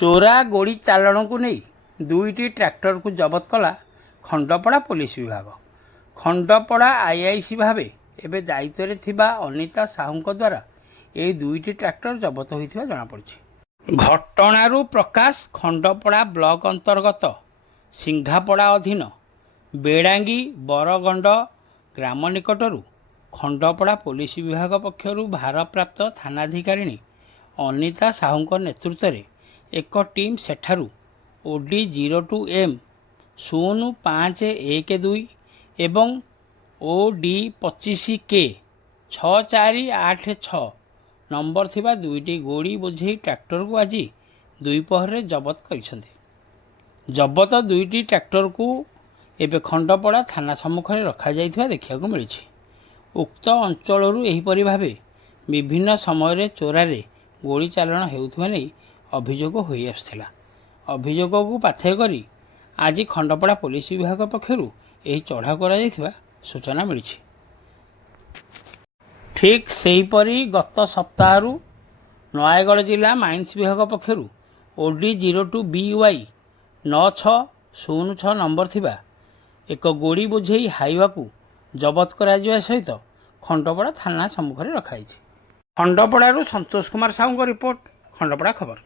ଚୋରା ଗୋଡ଼ି ଚାଲାଣକୁ ନେଇ ଦୁଇଟି ଟ୍ରାକ୍ଟରକୁ ଜବତ କଲା ଖଣ୍ଡପଡ଼ା ପୋଲିସ ବିଭାଗ। ଖଣ୍ଡପଡ଼ା ଆଇଆଇସି ଭାବେ ଏବେ ଦାୟିତ୍ୱରେ ଥିବା ଅନିତା ସାହୁଙ୍କ ଦ୍ୱାରା ଏହି ଦୁଇଟି ଟ୍ରାକ୍ଟର ଜବତ ହୋଇଥିବା ଜଣାପଡ଼ିଛି। ଘଟଣାରୁ ପ୍ରକାଶ ଖଣ୍ଡପଡ଼ା ବ୍ଲକ ଅନ୍ତର୍ଗତ ସିଂଘାପଡ଼ା ଅଧୀନ ବେଡ଼ାଙ୍ଗି ବରଗଣ୍ଡ ଗ୍ରାମ ନିକଟରୁ ଖଣ୍ଡପଡ଼ା ପୋଲିସ ବିଭାଗ ପକ୍ଷରୁ ଭାରପ୍ରାପ୍ତ ଥାନାଧିକାରିଣୀ ଅନିତା ସାହୁଙ୍କ ନେତୃତ୍ୱରେ ଏକ ଟିମ୍ ସେଠାରୁ OD 02M 0512 ଏବଂ OD 25K 6486 ନମ୍ବର ଥିବା ଦୁଇଟି ଗୋଡ଼ି ବୋଝେଇ ଟ୍ରାକ୍ଟରକୁ ଆଜି ଦ୍ୱିପହରରେ ଜବତ କରିଛନ୍ତି। ଜବତ ଦୁଇଟି ଟ୍ରାକ୍ଟରକୁ ଏବେ ଖଣ୍ଡପଡ଼ା ଥାନା ସମ୍ମୁଖରେ ରଖାଯାଇଥିବା ଦେଖିବାକୁ ମିଳିଛି। ଉକ୍ତ ଅଞ୍ଚଳରୁ ଏହିପରି ଭାବେ ବିଭିନ୍ନ ସମୟରେ ଚୋରାରେ ଗୋଡ଼ି ଚାଲାଣ ହେଉଥିବା ନେଇ ଅଭିଯୋଗ ହୋଇଆସୁଥିଲା। ଅଭିଯୋଗକୁ ପାଥେୟ କରି ଆଜି ଖଣ୍ଡପଡ଼ା ପୋଲିସ ବିଭାଗ ପକ୍ଷରୁ ଏହି ଚଢ଼ାଉ କରାଯାଇଥିବା ସୂଚନା ମିଳିଛି। ଠିକ୍ ସେହିପରି ଗତ ସପ୍ତାହରୁ ନୟାଗଡ଼ ଜିଲ୍ଲା ମାଇନ୍ସ ବିଭାଗ ପକ୍ଷରୁ OD 02BY 9606 ନମ୍ବର ଥିବା ଏକ ଗୋଡ଼ି ବୋଝେଇ ହାଇୱାକୁ ଜବତ କରାଯିବା ସହିତ ଖଣ୍ଡପଡ଼ା ଥାନା ସମ୍ମୁଖରେ ରଖାଯାଇଛି। ଖଣ୍ଡପଡ଼ାରୁ ସନ୍ତୋଷ କୁମାର ସାହୁଙ୍କ ରିପୋର୍ଟ, ଖଣ୍ଡପଡ଼ା ଖବର।